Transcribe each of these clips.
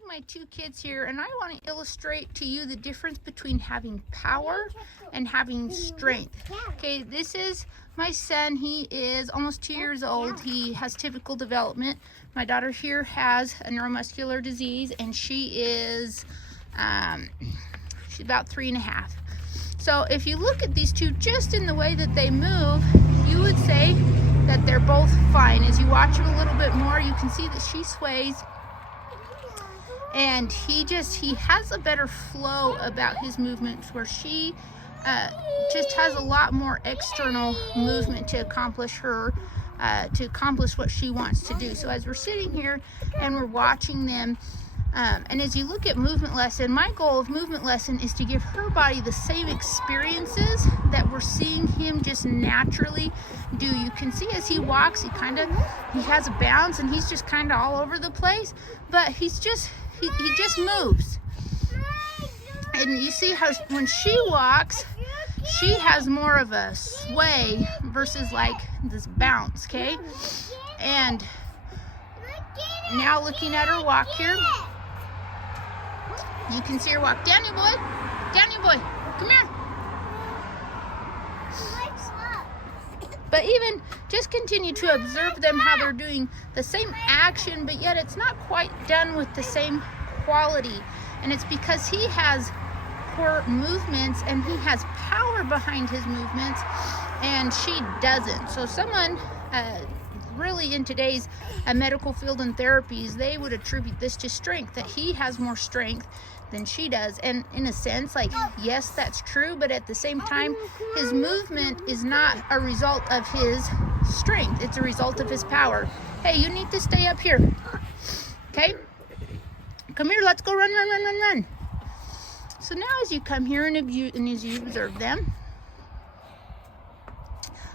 have my two kids here, and I want to illustrate to you the difference between having power and having strength. Okay, this is my son. He is almost 2 years old. He has typical development. My daughter here has a neuromuscular disease, and she is she's about 3.5. So if you look at these two just in the way that they move, you would say that they're both fine. As you watch them a little bit more, you can see that she sways, and he has a better flow about his movements, where she just has a lot more external movement to accomplish what she wants to do. So as we're sitting here and we're watching them, and as you look at movement lesson, my goal of movement lesson is to give her body the same experiences that we're seeing him just naturally do. You can see as he walks, he has a bounce, and he's just kind of all over the place, but he just moves. And you see how when she walks, she has more of a sway versus like this bounce, okay? And now looking at her walk here, you can see her walk. Daniel boy, come here. But even just continue to observe them, how they're doing the same action, but yet it's not quite done with the same quality. And it's because he has poor movements and he has power behind his movements, and she doesn't. So someone really in today's medical field and therapies, they would attribute this to strength, that he has more strength than she does. And in a sense, like, yes, that's true, but at the same time, his movement is not a result of his strength, it's a result of his power. Hey, you need to stay up here, okay? Come here, let's go run. So now as you come here and as you observe them,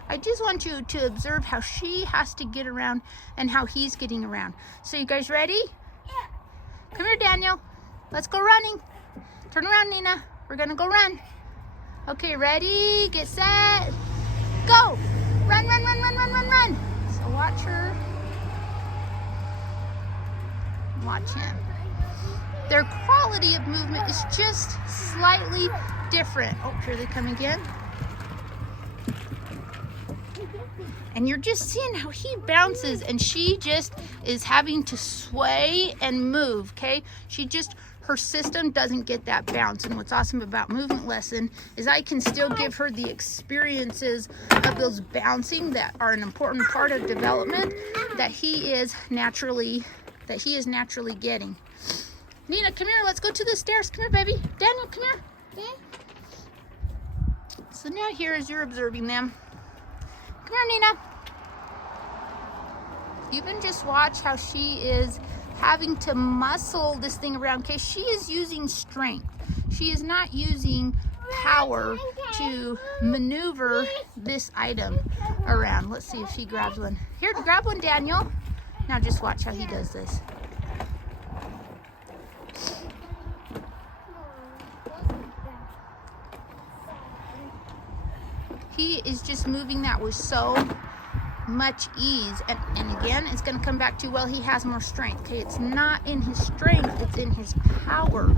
I just want you to observe how she has to get around and how he's getting around. So you guys ready? Come here, Daniel. Let's go running. Turn around, Nina. We're gonna go run. Okay, ready, get set, go. Run. So watch her. Watch him. Their quality of movement is just slightly different. Oh, here they come again. And you're just seeing how he bounces, and she just is having to sway and move, okay? Her system doesn't get that bounce. And what's awesome about movement lesson is I can still give her the experiences of those bouncing that are an important part of development that he is naturally getting. Nina, come here, let's go to the stairs. Come here, baby. Daniel, come here. Okay. So now here, as you're observing them, come here, Nina. You can just watch how she is having to muscle this thing around. Okay, she is using strength. She is not using power to maneuver this item around. Let's see if she grabs one. Here, grab one, Daniel. Now just watch how he does this. He is just moving that with so much ease, and again, it's going to come back to, well, he has more strength. Okay, it's not in his strength, it's in his power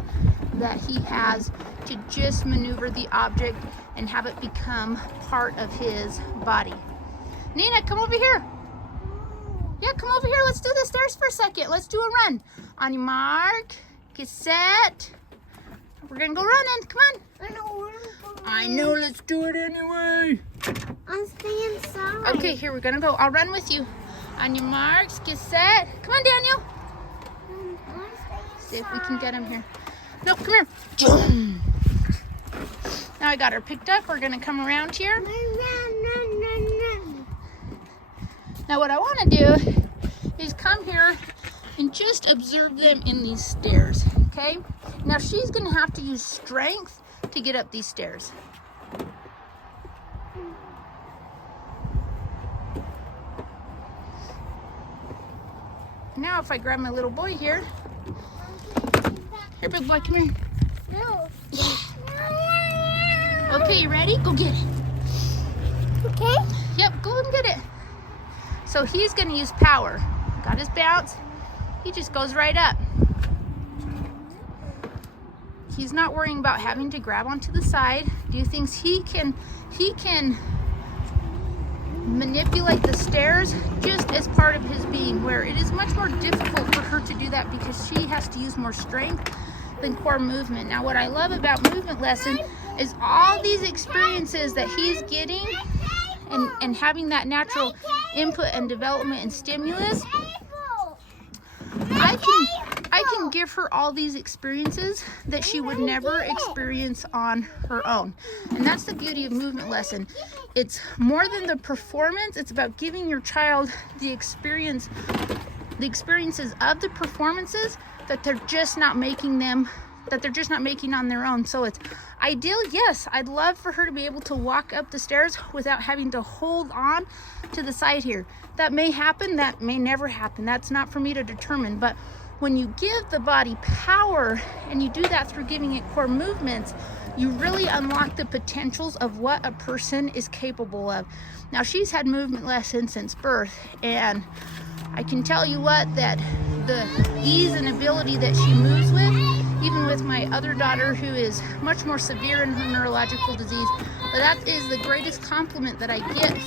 that he has to just maneuver the object and have it become part of his body. Nina, come over here. Yeah, come over here. Let's do the stairs for a second. Let's do a run. On your mark, get set. We're gonna go running. Come on. I know, let's do it anyway. I'm staying inside. Okay, here, we're gonna go. I'll run with you. On your marks, get set. Come on, Daniel. See if we can get him here. No, come here. Now I got her picked up. We're gonna come around here. Now what I wanna do is come here and just observe them in these stairs, okay? Now she's gonna have to use strength to get up these stairs. Now if I grab my little boy here, big boy, come here. No. Yeah. Okay, you ready? Go get it. Okay. Yep, go and get it. So he's gonna use power. Got his bounce. He just goes right up. He's not worrying about having to grab onto the side, do things. He can manipulate the stairs just as part of his being, where it is much more difficult for her to do that because she has to use more strength than core movement. Now, what I love about movement lesson is all these experiences that he's getting and having that natural input and development and stimulus. I can give her all these experiences that she would never experience on her own. And that's the beauty of movement lesson. It's more than the performance. It's about giving your child the experiences of the performances that they're just not making on their own. So it's ideal. Yes, I'd love for her to be able to walk up the stairs without having to hold on to the side here. That may happen, that may never happen. That's not for me to determine. But when you give the body power, and you do that through giving it core movements, you really unlock the potentials of what a person is capable of. Now, she's had movement lessons since birth, and I can tell you what, that the ease and ability that she moves with, even with my other daughter who is much more severe in her neurological disease, but that is the greatest compliment that I get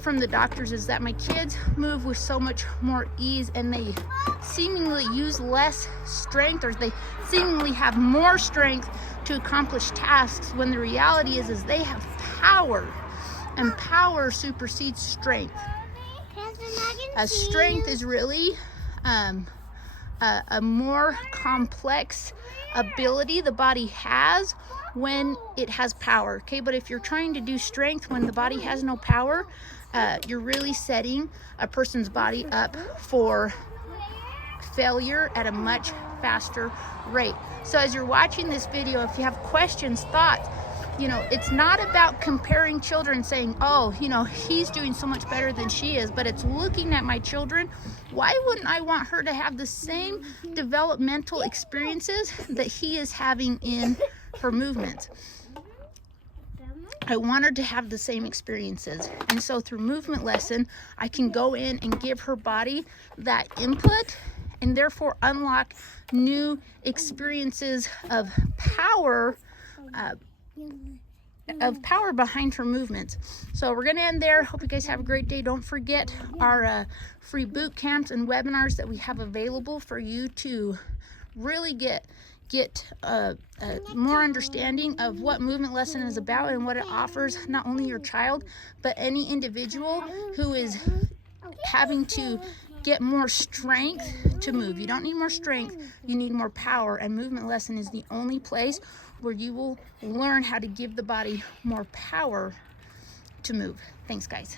from the doctors, is that my kids move with so much more ease, and they seemingly use less strength, or they seemingly have more strength to accomplish tasks, when the reality is they have power, and power supersedes strength. Strength is really a more complex ability the body has when it has power. Okay, but if you're trying to do strength when the body has no power, you're really setting a person's body up for failure at a much faster rate. So as you're watching this video, if you have questions, thoughts, it's not about comparing children saying, oh, he's doing so much better than she is, but it's looking at my children. Why wouldn't I want her to have the same developmental experiences that he is having in her movements? I want her to have the same experiences. And so through movement lesson, I can go in and give her body that input, and therefore unlock new experiences of power, behind her movements. So we're going to end there. Hope you guys have a great day. Don't forget our free boot camps and webinars that we have available for you to really get more understanding of what movement lesson is about and what it offers not only your child, but any individual who is having to get more strength to move. You don't need more strength, you need more power, and movement lesson is the only place where you will learn how to give the body more power to move. Thanks, guys.